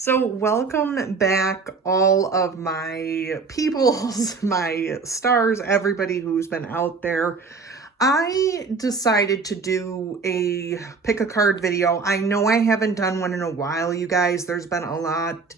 So, welcome back, all of my peoples, my stars, everybody who's been out there. I decided to do a pick a card video. I know I haven't done one in a while, you guys. There's been a lot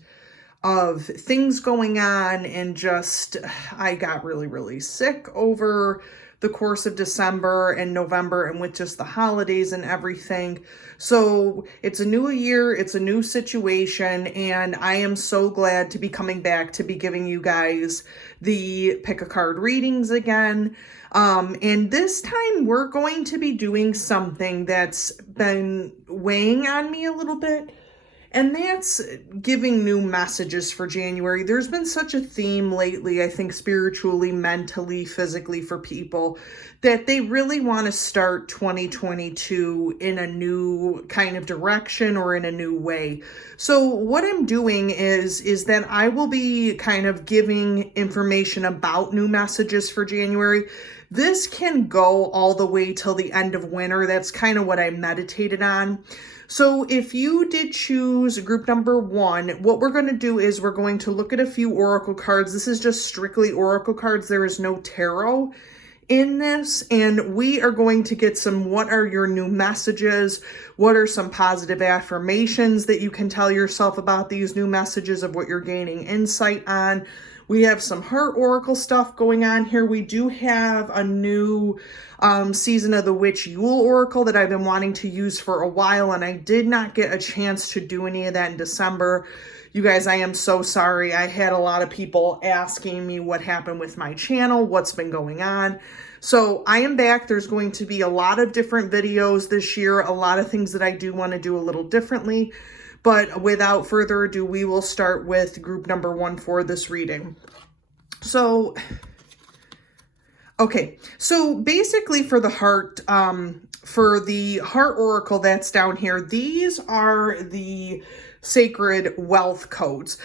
of things going on, and just I got really sick over the course of December and November, and with just the holidays and everything. So it's a new year, it's a new situation, and I am so glad to be coming back to be giving you guys the pick a card readings again. And this time we're going to be doing something that's been weighing on me a little bit, and that's giving new messages for January. There's been such a theme lately, I think, spiritually, mentally, physically, for people, that they really want to start 2022 in a new kind of direction or in a new way. So what I'm doing is that I will be kind of giving information about new messages for January. This can go all the way till the end of winter. That's kind of what I meditated on. So if you did choose group number 1, what we're going to do is we're going to look at a few oracle cards. This is just strictly oracle cards. There is no tarot in this, and we are going to get some what are your new messages, what are some positive affirmations that you can tell yourself about these new messages of what you're gaining insight on. We have some heart oracle stuff going on here. We do have a new season of the Witch Yule Oracle that I've been wanting to use for a while, and I did not get a chance to do any of that in December. You guys, I am so sorry. I had a lot of people asking me what happened with my channel, what's been going on. So I am back. There's going to be a lot of different videos this year, a lot of things that I do want to do a little differently. But without further ado, we will start with group number 1 for this reading. So, okay. So basically for the heart oracle that's down here, these are the sacred wealth codes.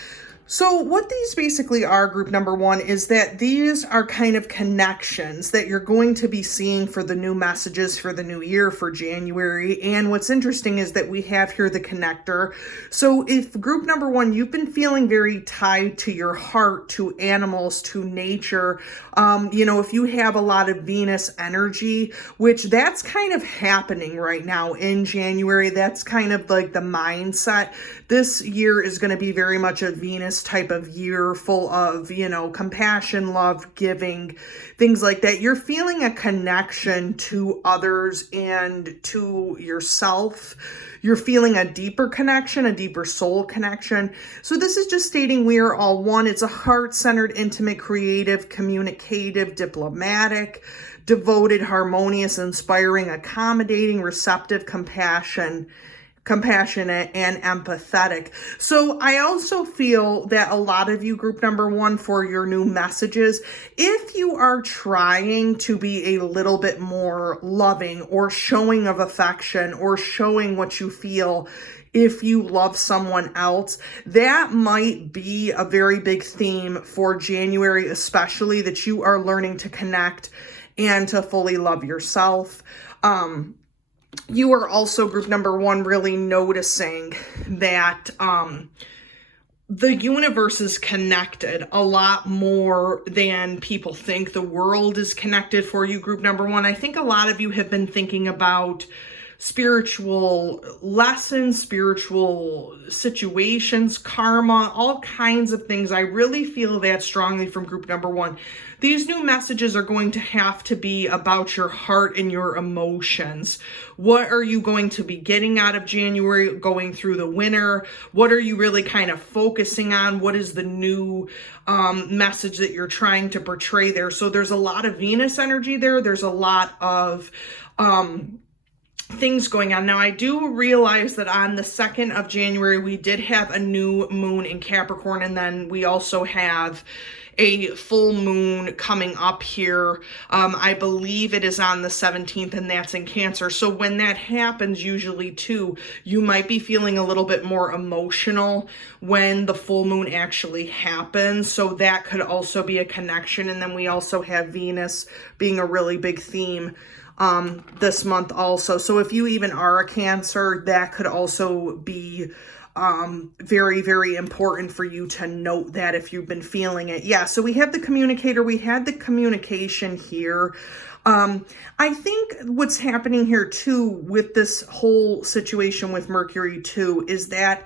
So what these basically are, group number 1, is that these are kind of connections that you're going to be seeing for the new messages for the new year, for January. And what's interesting is that we have here the connector. So if group number 1, you've been feeling very tied to your heart, to animals, to nature, if you have a lot of Venus energy, which that's kind of happening right now in January, that's kind of like the mindset. This year is going to be very much a Venus type of year, full of, compassion, love, giving, things like that. You're feeling a connection to others and to yourself. You're feeling a deeper connection, a deeper soul connection. So this is just stating we are all one. It's a heart-centered, intimate, creative, communicative, diplomatic, devoted, harmonious, inspiring, accommodating, receptive, compassionate, and empathetic. So I also feel that a lot of you, group number 1, for your new messages, if you are trying to be a little bit more loving or showing of affection or showing what you feel, if you love someone else, that might be a very big theme for January, especially, that you are learning to connect and to fully love yourself. You are also, group number 1, really noticing that the universe is connected a lot more than people think. The world is connected for you, group number 1. I think a lot of you have been thinking about spiritual lessons, spiritual situations, karma, all kinds of things. I really feel that strongly from group number 1. These new messages are going to have to be about your heart and your emotions. What are you going to be getting out of January, going through the winter? What are you really kind of focusing on? What is the new message that you're trying to portray there? So there's a lot of Venus energy there. There's a lot of things going on. Now, I do realize that on the 2nd of January, we did have a new moon in Capricorn, and then we also have a full moon coming up here. I believe it is on the 17th, and that's in Cancer. So when that happens, usually too, you might be feeling a little bit more emotional when the full moon actually happens. So that could also be a connection. And then we also have Venus being a really big theme this month also. So if you even are a Cancer, that could also be Very, very important for you to note that if you've been feeling it. Yeah, so we have the communicator, we had the communication here. I think what's happening here too with this whole situation with Mercury too is that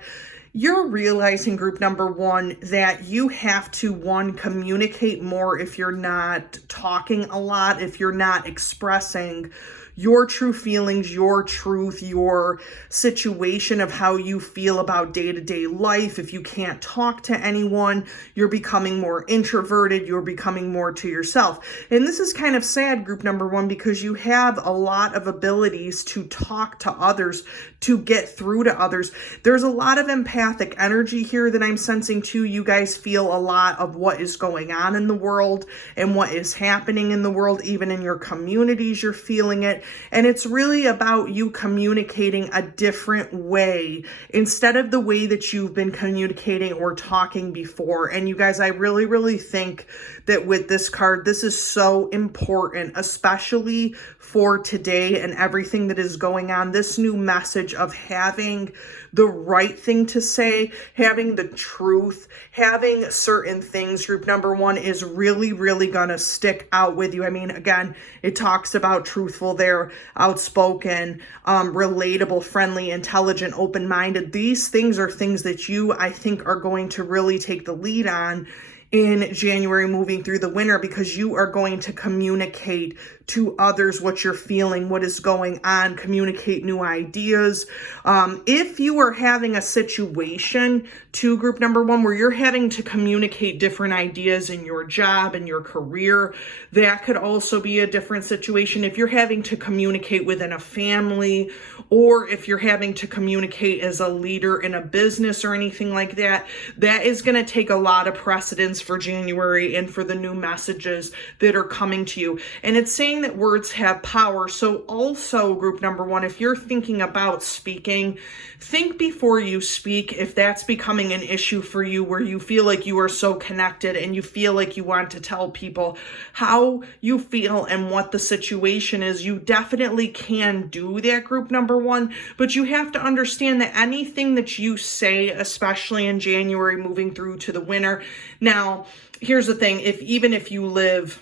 you're realizing, group number one, that you have to, one, communicate more if you're not talking a lot, if you're not expressing your true feelings, your truth, your situation of how you feel about day-to-day life. If you can't talk to anyone, you're becoming more introverted, you're becoming more to yourself. And this is kind of sad, group number one, because you have a lot of abilities to talk to others, to get through to others. There's a lot of empathic energy here that I'm sensing too. You guys feel a lot of what is going on in the world and what is happening in the world, even in your communities, you're feeling it. And it's really about you communicating a different way instead of the way that you've been communicating or talking before. And you guys, I really, really think that with this card, this is so important, especially for today and everything that is going on. This new message of having the right thing to say, having the truth, having certain things, group number one, is really, really gonna stick out with you. I mean, again, it talks about truthful there, outspoken, relatable, friendly, intelligent, open-minded. These things are things that you, I think, are going to really take the lead on in January moving through the winter, because you are going to communicate to others what you're feeling, what is going on, communicate new ideas. If you are having a situation to group number one where you're having to communicate different ideas in your job and your career, that could also be a different situation. If you're having to communicate within a family, or if you're having to communicate as a leader in a business or anything like that, that is going to take a lot of precedence for January and for the new messages that are coming to you. And it's saying that words have power. So also, group number one, if you're thinking about speaking, think before you speak. If that's becoming an issue for you, where you feel like you are so connected and you feel like you want to tell people how you feel and what the situation is, you definitely can do that, group number one. But you have to understand that anything that you say, especially in January moving through to the winter. Now, here's the thing, even if you live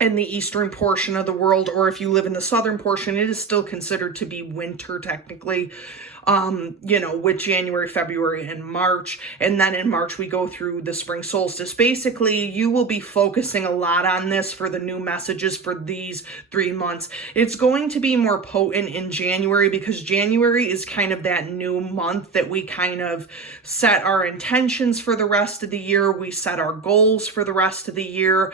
in the eastern portion of the world, or if you live in the southern portion, it is still considered to be winter technically. With January, February, and March. And then in March, we go through the spring solstice. Basically, you will be focusing a lot on this for the new messages for these 3 months. It's going to be more potent in January, because January is kind of that new month that we kind of set our intentions for the rest of the year. We set our goals for the rest of the year.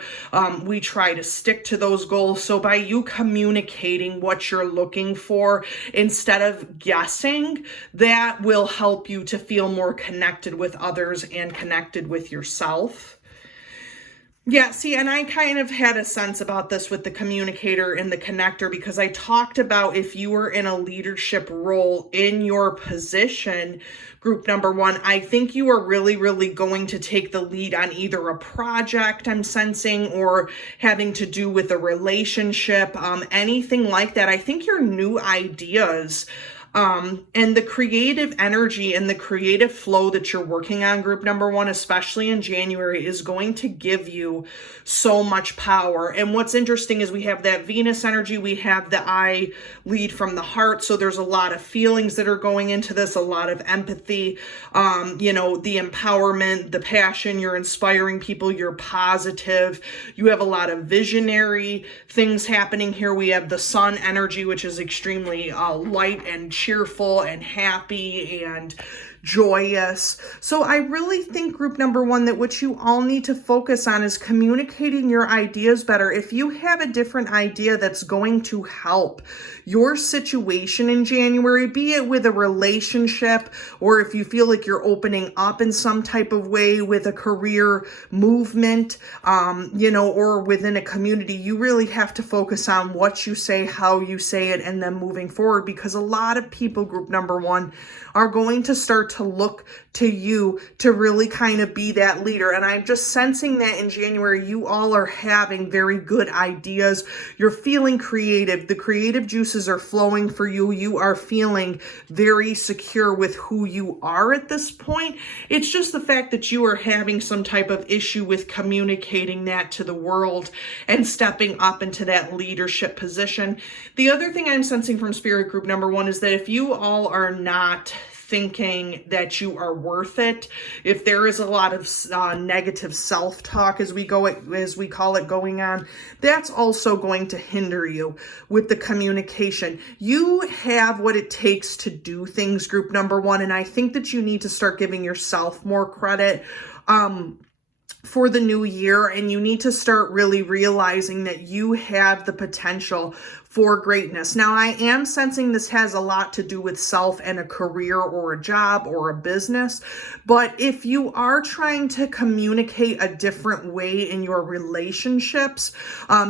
We try to stick to those goals. So by you communicating what you're looking for instead of guessing, that will help you to feel more connected with others and connected with yourself. Yeah, see, and I kind of had a sense about this with the communicator and the connector, because I talked about if you were in a leadership role in your position, group number one, I think you are really, really going to take the lead on either a project I'm sensing, or having to do with a relationship, anything like that. I think your new ideas, and the creative energy and the creative flow that you're working on, group number one, especially in January, is going to give you so much power. And what's interesting is we have that Venus energy, we have the I lead from the heart. So there's a lot of feelings that are going into this, a lot of empathy, the empowerment, the passion, you're inspiring people, you're positive. You have a lot of visionary things happening here. We have the sun energy, which is extremely light and cheerful and happy and joyous. So I really think, group number one, that what you all need to focus on is communicating your ideas better. If you have a different idea that's going to help your situation in January, be it with a relationship, or if you feel like you're opening up in some type of way with a career movement, or within a community, you really have to focus on what you say, how you say it, and then moving forward, because a lot of of people, group number one, are going to start to look to you to really kind of be that leader. And I'm just sensing that in January, you all are having very good ideas. You're feeling creative. The creative juices are flowing for you. You are feeling very secure with who you are at this point. It's just the fact that you are having some type of issue with communicating that to the world and stepping up into that leadership position. The other thing I'm sensing from Spirit group number one is that if you all are not thinking that you are worth it, if there is a lot of negative self-talk, as we call it, going on, that's also going to hinder you with the communication. You have what it takes to do things, group number one, and I think that you need to start giving yourself more credit for the new year, and you need to start really realizing that you have the potential for greatness. Now, I am sensing this has a lot to do with self and a career or a job or a business, but if you are trying to communicate a different way in your relationships,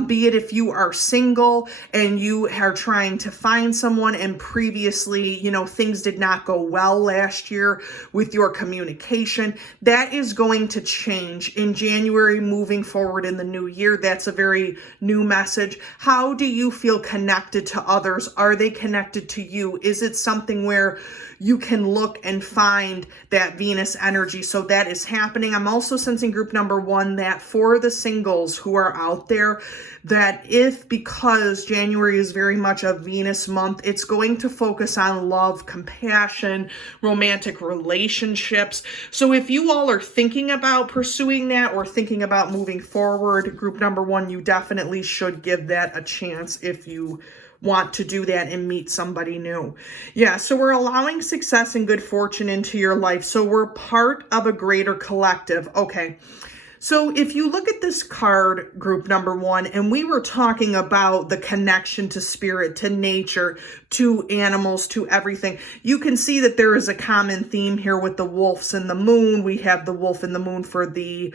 be it if you are single and you are trying to find someone and previously, things did not go well last year with your communication, that is going to change in January moving forward in the new year. That's a very new message. How do you feel connected to others? Are they connected to you? Is it something where you can look and find that Venus energy? So that is happening. I'm also sensing group number one that for the singles who are out there, that because January is very much a Venus month, it's going to focus on love, compassion, romantic relationships. So if you all are thinking about pursuing that or thinking about moving forward, group number one, you definitely should give that a chance if you want to do that and meet somebody new. Yeah, so we're allowing success and good fortune into your life. So we're part of a greater collective. Okay. So if you look at this card, group number one, and we were talking about the connection to spirit, to nature, to animals, to everything, you can see that there is a common theme here with the wolves and the moon. We have the wolf and the moon for the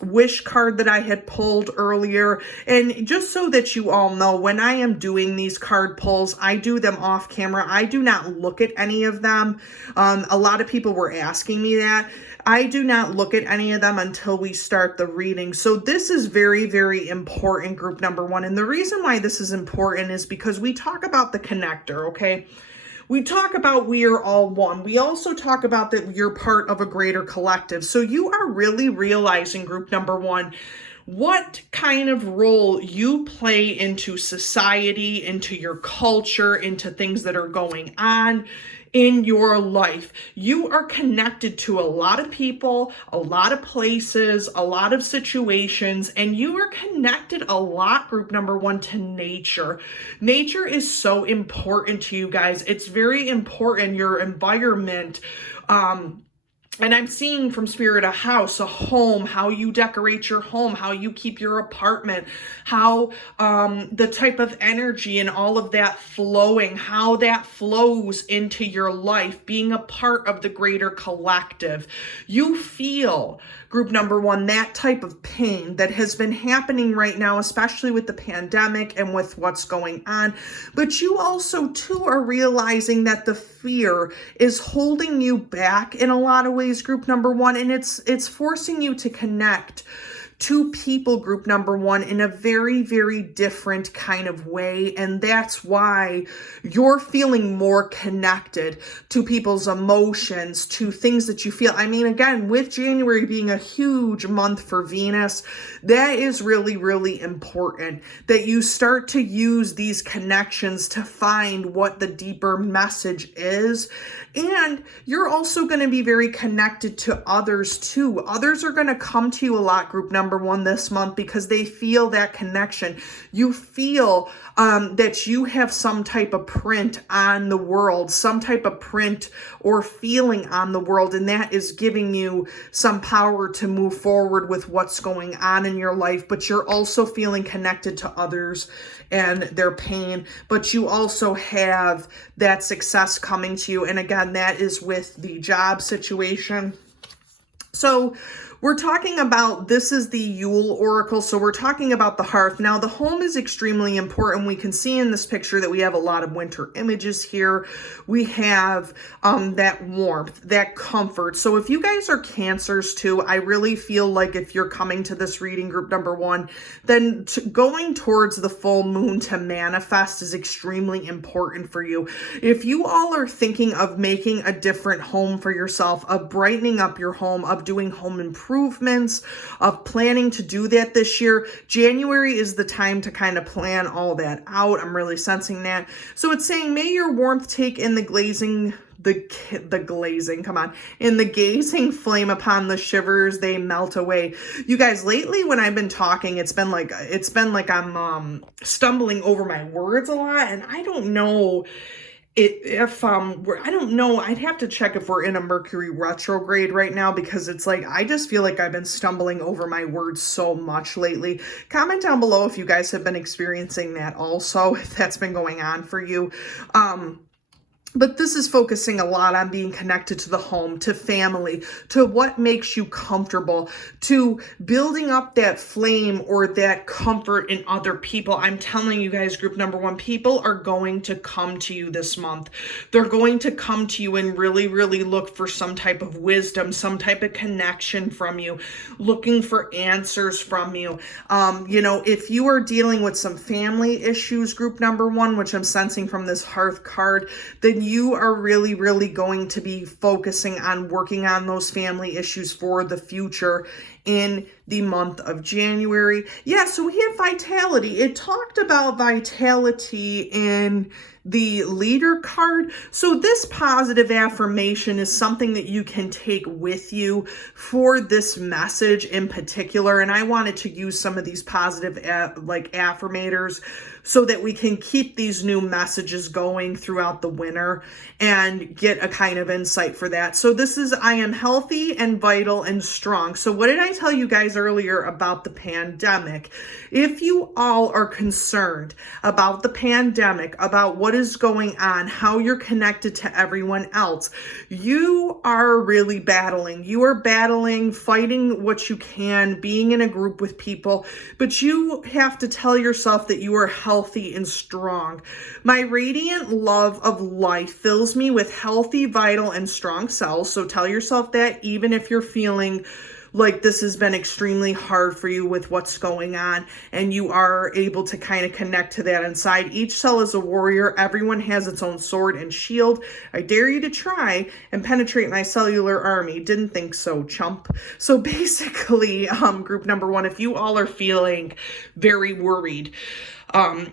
wish card that I had pulled earlier. And just so that you all know, when I am doing these card pulls, I do them off camera. I do not look at any of them. A lot of people were asking me that. I do not look at any of them until we start the reading. So this is very, very important, group number one. And the reason why this is important is because we talk about the connector, okay? We talk about we are all one. We also talk about that you're part of a greater collective. So you are really realizing, group number one, what kind of role you play into society, into your culture, into things that are going on in your life. You are connected to a lot of people, a lot of places, a lot of situations, and you are connected a lot, group number one, to nature. Nature is so important to you guys. It's very important, your environment, and I'm seeing from Spirit a house, a home, how you decorate your home, how you keep your apartment, how the type of energy and all of that flowing, how that flows into your life, being a part of the greater collective. You feel, group number one, that type of pain that has been happening right now, especially with the pandemic and with what's going on. But you also, too, are realizing that the fear is holding you back in a lot of ways, group number one, and it's forcing you to connect to people, group number one, in a very, very different kind of way. And that's why you're feeling more connected to people's emotions, to things that you feel. I mean, again, with January being a huge month for Venus, that is really, really important that you start to use these connections to find what the deeper message is. And you're also going to be very connected to others too. Others are going to come to you a lot, group number one, this month because they feel that connection. You feel that you have some type of print on the world, some type of print or feeling on the world, and that is giving you some power to move forward with what's going on in your life. But you're also feeling connected to others and their pain, but you also have that success coming to you. And again, that is with the job situation. So We're talking about, this is the Yule Oracle, so we're talking about the hearth. Now, the home is extremely important. We can see in this picture that we have a lot of winter images here. We have that warmth, that comfort. So if you guys are Cancers too, I really feel like if you're coming to this reading, group number 1, then going towards the full moon to manifest is extremely important for you. If you all are thinking of making a different home for yourself, of brightening up your home, of doing home improvements, of planning to do that this year, January is the time to kind of plan all that out. I'm really sensing that. So it's saying, may your warmth take in the glazing, in the gazing flame upon the shivers, they melt away. You guys, lately when I've been talking, it's been like I'm stumbling over my words a lot, and I don't know I don't know, I'd have to check if we're in a Mercury retrograde right now, because it's like, I just feel like I've been stumbling over my words so much lately. Comment down below if you guys have been experiencing that also, if that's been going on for you. But this is focusing a lot on being connected to the home, to family, to what makes you comfortable, to building up that flame or that comfort in other people. I'm telling you guys, group number 1, people are going to come to you this month. They're going to come to you and really, really look for some type of wisdom, some type of connection from you, looking for answers from you. You know, if you are dealing with some family issues, group number 1, which I'm sensing from this hearth card, then you are really, really going to be focusing on working on those family issues for the future in the month of January. Yeah, so we have vitality. It talked about vitality in the leader card. So this positive affirmation is something that you can take with you for this message in particular. And I wanted to use some of these positive affirmators so that we can keep these new messages going throughout the winter and get a kind of insight for that. So this is, I am healthy and vital and strong. So what did I tell you guys earlier about the pandemic? If you all are concerned about the pandemic, about what is going on, how you're connected to everyone else, you are really battling. You are battling, fighting what you can, being in a group with people, but you have to tell yourself that you are healthy and strong. My radiant love of life fills me with healthy, vital, and strong cells. So tell yourself that, even if you're feeling like this has been extremely hard for you with what's going on, and you are able to kind of connect to that inside. Each cell is a warrior. Everyone has its own sword and shield. I dare you to try and penetrate my cellular army. Didn't think so, chump. So basically, group number 1, if you all are feeling very worried,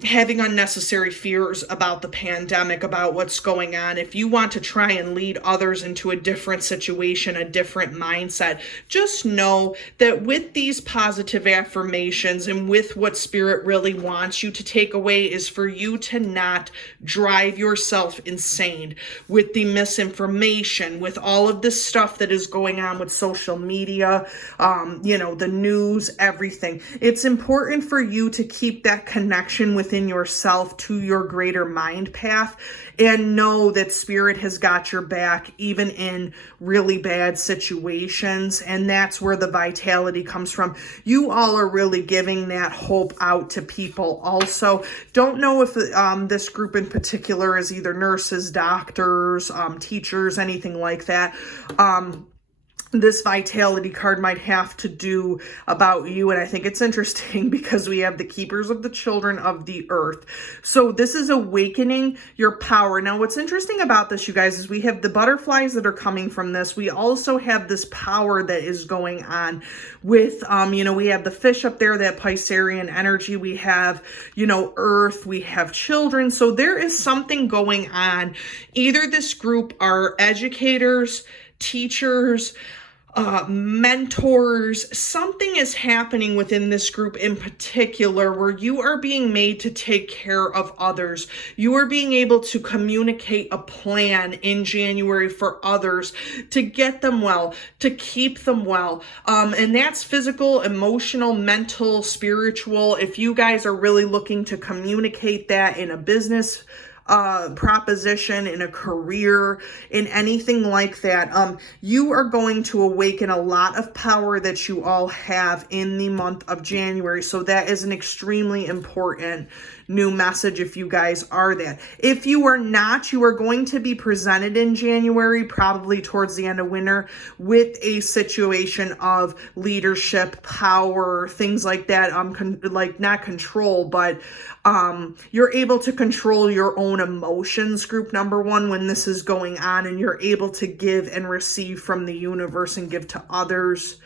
having unnecessary fears about the pandemic, about what's going on, if you want to try and lead others into a different situation, a different mindset, just know that with these positive affirmations and with what Spirit really wants you to take away is for you to not drive yourself insane with the misinformation, with all of this stuff that is going on with social media, you know, the news, everything. It's important for you to keep that connection within yourself to your greater mind path, and know that Spirit has got your back even in really bad situations. And that's where the vitality comes from. You all are really giving that hope out to people also. Don't know if this group in particular is either nurses, doctors, teachers, anything like that. This vitality card might have to do about you. And I think it's interesting because we have the keepers of the children of the earth. So this is awakening your power. Now, what's interesting about this, you guys, is we have the butterflies that are coming from this. We also have this power that is going on with, you know, we have the fish up there, that Piscean energy. We have, you know, earth, we have children. So there is something going on. Either this group are educators, teachers, mentors. Something is happening within this group in particular where you are being made to take care of others. You are being able to communicate a plan in January for others to get them well, to keep them well. And that's physical, emotional, mental, spiritual. If you guys are really looking to communicate that in a business proposition, in a career, in anything like that, you are going to awaken a lot of power that you all have in the month of January. So that is an extremely important new message if you guys are that. If you are not, you are going to be presented in January, probably towards the end of winter, with a situation of leadership, power, things like that. Like not control, but you're able to control your own emotions, group number one, when this is going on, and you're able to give and receive from the universe and give to others.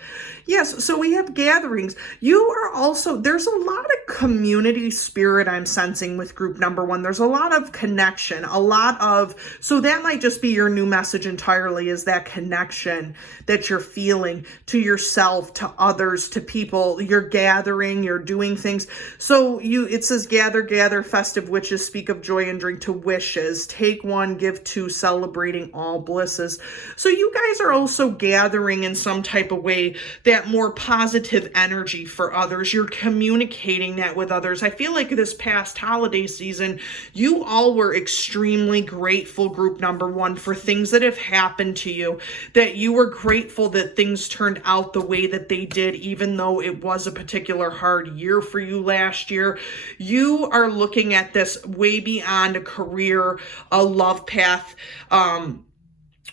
Yes, so we have gatherings. You are also, there's a lot of community spirit I'm sensing with group number one. There's a lot of connection, so that might just be your new message entirely, is that connection that you're feeling to yourself, to others, to people. You're gathering, you're doing things. So it says, gather, festive witches, speak of joy and drink to wishes. Take one, give two, celebrating all blisses. So you guys are also gathering in some type of way that more positive energy for others. You're communicating that with others. I feel like this past holiday season, you all were extremely grateful, group number one, for things that have happened to you, that you were grateful that things turned out the way that they did, even though it was a particular hard year for you last year. You are looking at this way beyond a career, a love path,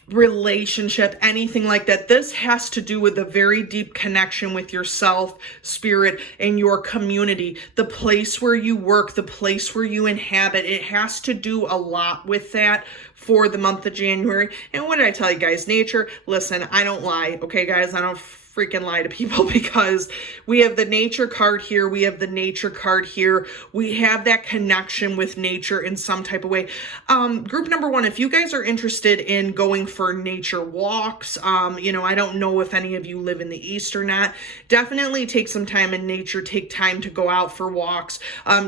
relationship, anything like that. This has to do with a very deep connection with yourself, spirit, and your community, the place where you work, the place where you inhabit. It has to do a lot with that for the month of January. And what did I tell you guys? Nature, listen, I don't lie, okay guys? I don't freaking lie to people, because we have the nature card here, we have the nature card here, we have that connection with nature in some type of way. Group number one, if you guys are interested in going for nature walks, I don't know if any of you live in the East or not, definitely take some time in nature, take time to go out for walks.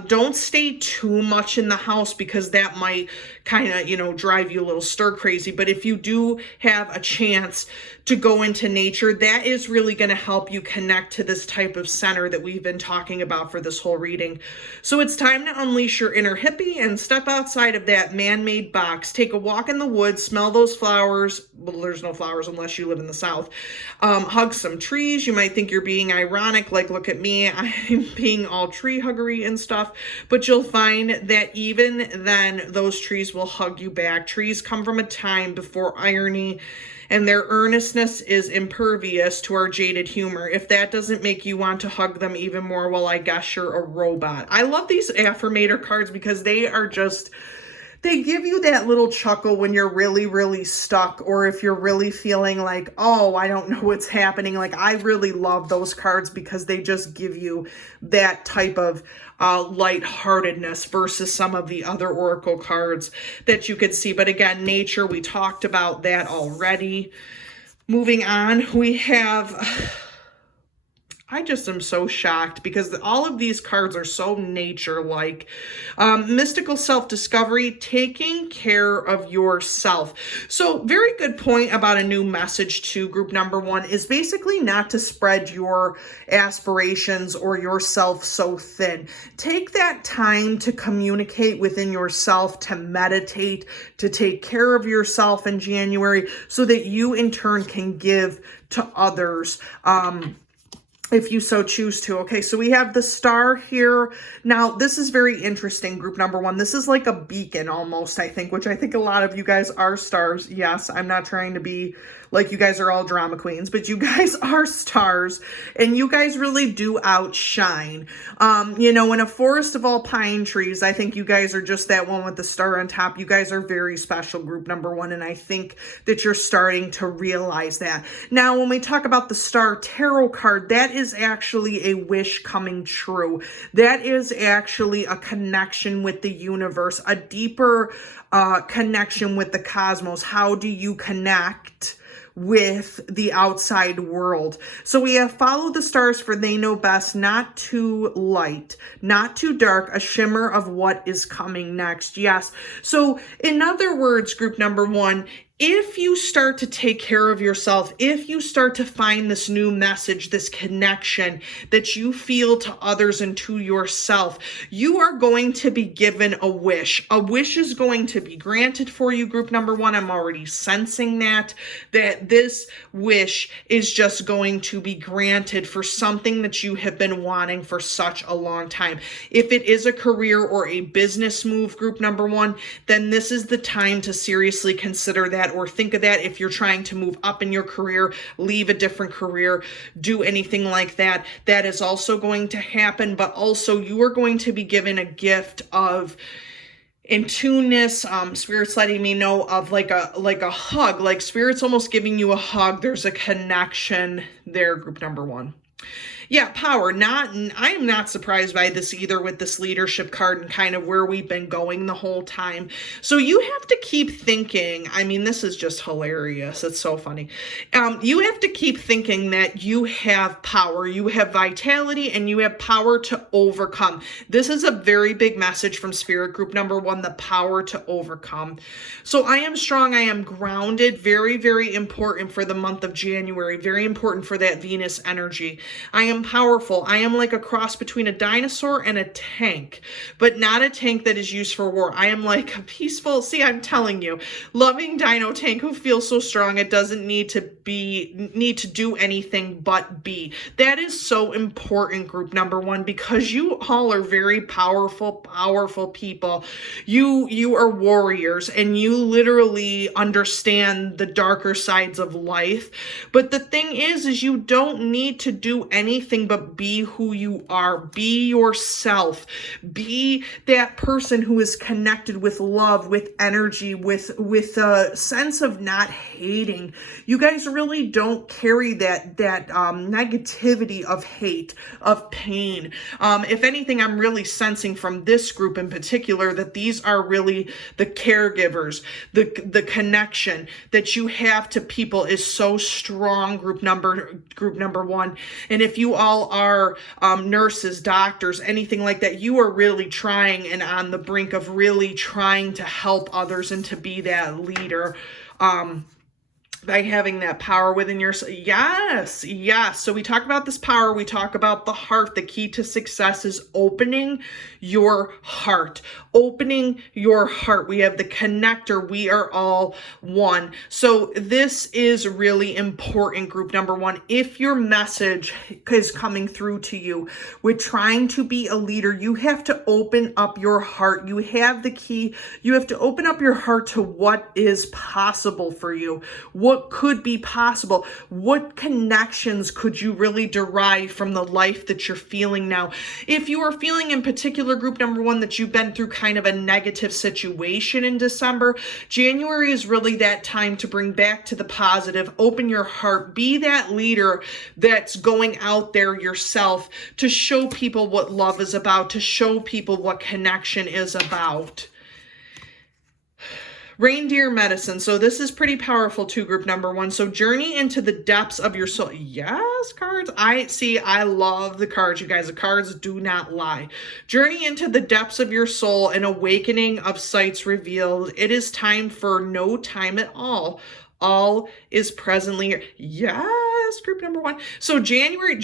Don't stay too much in the house, because that might kind of, drive you a little stir crazy. But if you do have a chance to go into nature, that is really going to help you connect to this type of center that we've been talking about for this whole reading. So it's time to unleash your inner hippie and step outside of that man-made box. Take a walk in the woods, smell those flowers. Well, there's no flowers unless you live in the South. Hug some trees. You might think you're being ironic, like, look at me, I'm being all tree huggery and stuff, but you'll find that even then those trees will hug you back. Trees come from a time before irony, and their earnestness is impervious to our jaded humor. If that doesn't make you want to hug them even more, well, I guess you're a robot. I love these affirmator cards because they give you that little chuckle when you're really, really stuck, or if you're really feeling like, oh, I don't know what's happening. Like, I really love those cards because they just give you that type of lightheartedness versus some of the other oracle cards that you could see. But again, nature, we talked about that already. Moving on, we have... I just am so shocked because all of these cards are so nature-like. Mystical self-discovery, taking care of yourself. So very good point about a new message to group number one is basically not to spread your aspirations or yourself so thin. Take that time to communicate within yourself, to meditate, to take care of yourself in January so that you in turn can give to others. If you so choose to. Okay, so we have the star here. Now, this is very interesting, group number one. This is like a beacon almost, I think, which I think a lot of you guys are stars. Yes, I'm not trying to be like you guys are all drama queens, but you guys are stars, and you guys really do outshine. In a forest of all pine trees, I think you guys are just that one with the star on top. You guys are very special, group number one, and I think that you're starting to realize that. Now, when we talk about the Star Tarot card, that is actually a wish coming true. That is actually a connection with the universe, a deeper connection with the cosmos. How do you connect with the outside world? So we have follow the stars, for they know best, not too light, not too dark, a shimmer of what is coming next. Yes. So in other words, group number one, If you start to take care of yourself, if you start to find this new message, this connection that you feel to others and to yourself, you are going to be given a wish. A wish is going to be granted for you, group number one. I'm already sensing that this wish is just going to be granted for something that you have been wanting for such a long time. If it is a career or a business move, group number one, then this is the time to seriously consider that, or think of that. If you're trying to move up in your career, leave a different career, do anything like that, that is also going to happen. But also you are going to be given a gift of in tuneness, spirit's letting me know of like a hug, like spirit's almost giving you a hug. There's a connection there, group number one. Yeah, power. I am not surprised by this either with this leadership card and kind of where we've been going the whole time. So you have to keep thinking, I mean, this is just hilarious. It's so funny. You have to keep thinking that you have power, you have vitality, and you have power to overcome. This is a very big message from Spirit, group number one, the power to overcome. So I am strong, I am grounded, very, very important for the month of January, very important for that Venus energy. I am powerful. I am like a cross between a dinosaur and a tank, but not a tank that is used for war. I am like a peaceful, see, I'm telling you, loving dino tank who feels so strong it doesn't need to do anything but be. That is so important, group number one, because you all are very powerful people. You are warriors and you literally understand the darker sides of life. But the thing is you don't need to do anything but be who you are. Be yourself. Be that person who is connected with love, with energy, with a sense of not hating. You guys really don't carry that negativity of hate, of pain. If anything, I'm really sensing from this group in particular that these are really the caregivers. The connection that you have to people is so strong, group number one. And if you all are nurses, doctors, anything like that, you are really trying and on the brink of really trying to help others and to be that leader. By having that power within yourself. Yes. So we talk about this power. We talk about the heart. The key to success is opening your heart. Opening your heart. We have the connector. We are all one. So this is really important, group number one. If your message is coming through to you with trying to be a leader, you have to open up your heart. You have the key. You have to open up your heart to what is possible for you. What could be possible? What connections could you really derive from the life that you're feeling now? If you are feeling in particular, group number one, that you've been through kind of a negative situation in December, January is really that time to bring back to the positive, open your heart, be that leader that's going out there yourself to show people what love is about, to show people what connection is about. Reindeer medicine. So this is pretty powerful too, group number one. So journey into the depths of your soul. Yes, cards. I love the cards, you guys. The cards do not lie. Journey into the depths of your soul, an awakening of sights revealed. It is time for no time at all. All is presently here. Yes, group number one. So January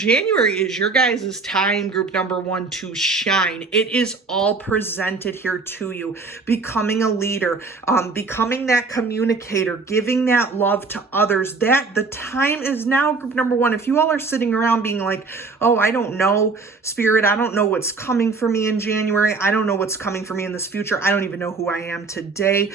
is your guys' time, group number one, to shine. It is all presented here to you. Becoming a leader, becoming that communicator, giving that love to others. That the time is now, group number one. If you all are sitting around being like, oh, I don't know, Spirit, I don't know what's coming for me in January. I don't know what's coming for me in this future. I don't even know who I am today.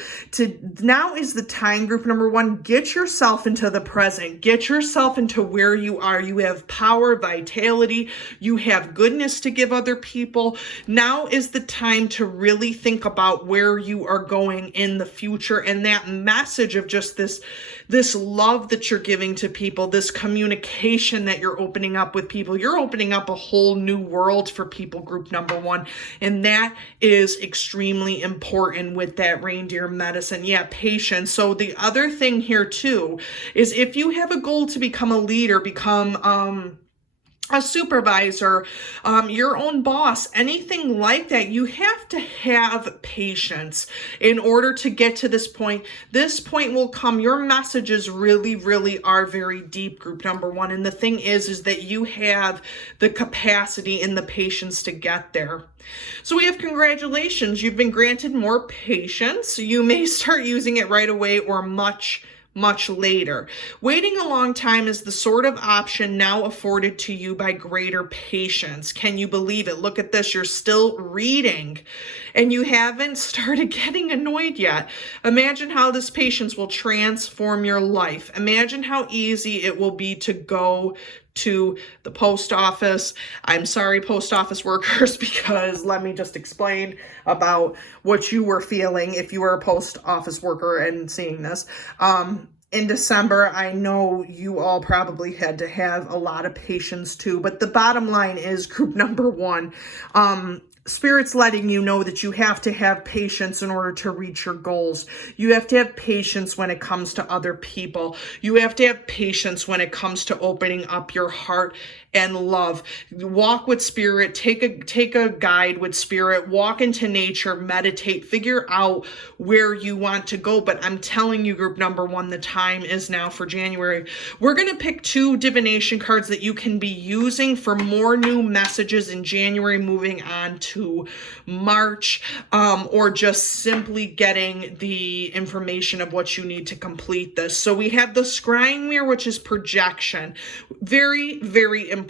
Now is the time, group number one. Get yourself into the present. Get yourself into where you are. You have power, vitality. You have goodness to give other people. Now is the time to really think about where you are going in the future, and that message of just this love that you're giving to people, this communication that you're opening up with people. You're opening up a whole new world for people, group number one. And that is extremely important with that reindeer medicine. Yeah, patience. So the other thing here too is if you have a goal to become a leader, become a supervisor, your own boss, anything like that. You have to have patience in order to get to this point. This point will come. Your messages really, really are very deep, group number one. And the thing is that you have the capacity and the patience to get there. So we have congratulations. You've been granted more patience. You may start using it right away or much later. Waiting a long time is the sort of option now afforded to you by greater patience. Can you believe it? Look at this. You're still reading and you haven't started getting annoyed yet. Imagine how this patience will transform your life. Imagine how easy it will be to go to the post office. I'm sorry, post office workers, because let me just explain about what you were feeling if you were a post office worker and seeing this. In December, I know you all probably had to have a lot of patience too, but the bottom line is, group number one, Spirit's letting you know that you have to have patience in order to reach your goals. You have to have patience when it comes to other people. You have to have patience when it comes to opening up your heart and love. Walk with Spirit, take a guide with Spirit, walk into nature, meditate, figure out where you want to go. But I'm telling you, group number one, the time is now for January. We're going to pick 2 divination cards that you can be using for more new messages in January, moving on to March, or just simply getting the information of what you need to complete this. So we have the scrying mirror, which is projection. Very, very important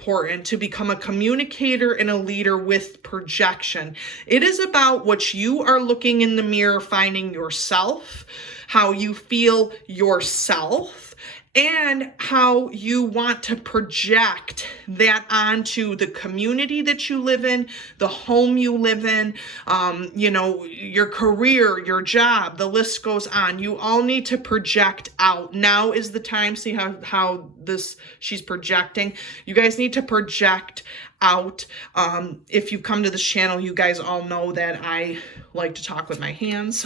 to become a communicator and a leader with projection. It is about what you are looking in the mirror, finding yourself, how you feel yourself, and how you want to project that onto the community that you live in, the home you live in, your career, your job, the list goes on. You all need to project out. Now is the time. See how she's projecting. You guys need to project out. If you come to this channel, you guys all know that I like to talk with my hands.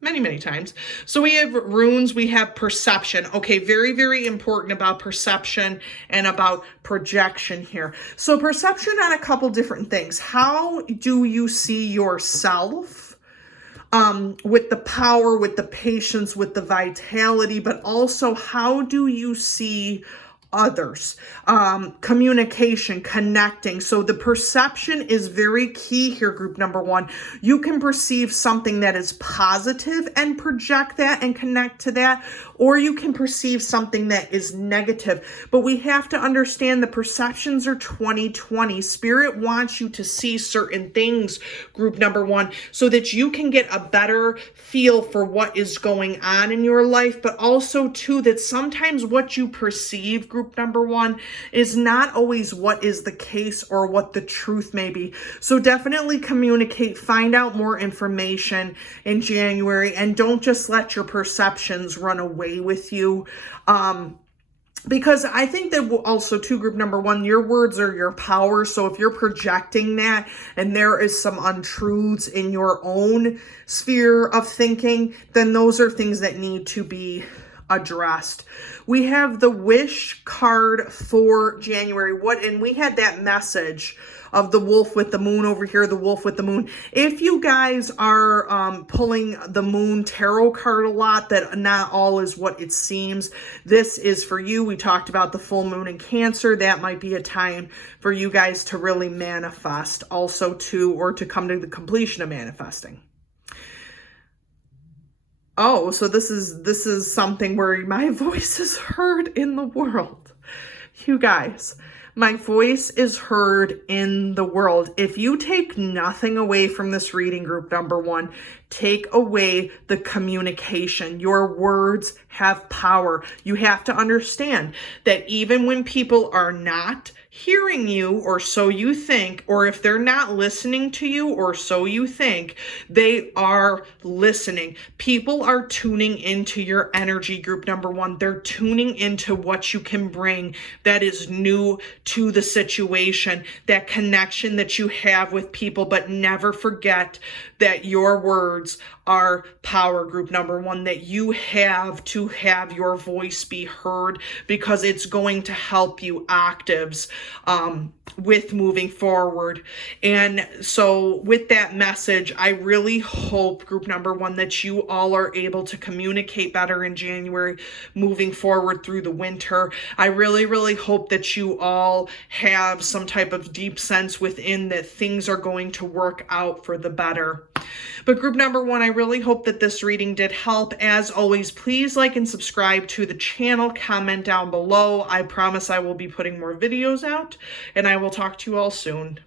Many times. So we have runes, we have perception. Okay, very, very important about perception and about projection here. So perception on a couple different things. How do you see yourself? With the power, with the patience, with the vitality, but also how do you see others? Communication, connecting. So the perception is very key here, group number one. You can perceive something that is positive and project that and connect to that, or you can perceive something that is negative. But we have to understand the perceptions are 20/20. Spirit wants you to see certain things, group number one, so that you can get a better feel for what is going on in your life, but also too that sometimes what you perceive, group number one, is not always what is the case or what the truth may be. So definitely communicate, find out more information in January, and don't just let your perceptions run away with you. Because I think that also too, group number one, your words are your power. So if you're projecting that and there is some untruths in your own sphere of thinking, then those are things that need to be addressed. We have the wish card for January. And we had that message of the wolf with the moon over here, the wolf with the moon. If you guys are pulling the moon tarot card a lot, that not all is what it seems, this is for you. We talked about the full moon in Cancer. That might be a time for you guys to really manifest also too, or to come to the completion of manifesting. Oh, so this is something where my voice is heard in the world. You guys, my voice is heard in the world. If you take nothing away from this reading, group number one, take away the communication. Your words have power. You have to understand that even when people are not hearing you, or so you think, or if they're not listening to you, or so you think, they are listening. People are tuning into your energy, group number one. They're tuning into what you can bring that is new to the situation, that connection that you have with people. But never forget that your words are power, group number one, that you have to have your voice be heard, because it's going to help you octaves with moving forward. And so with that message, I really hope, group number one, that you all are able to communicate better in January, moving forward through the winter. I really, really hope that you all have some type of deep sense within that things are going to work out for the better. But group number one, I really hope that this reading did help. As always, please like and subscribe to the channel, comment down below. I promise I will be putting more videos out, and I will talk to you all soon.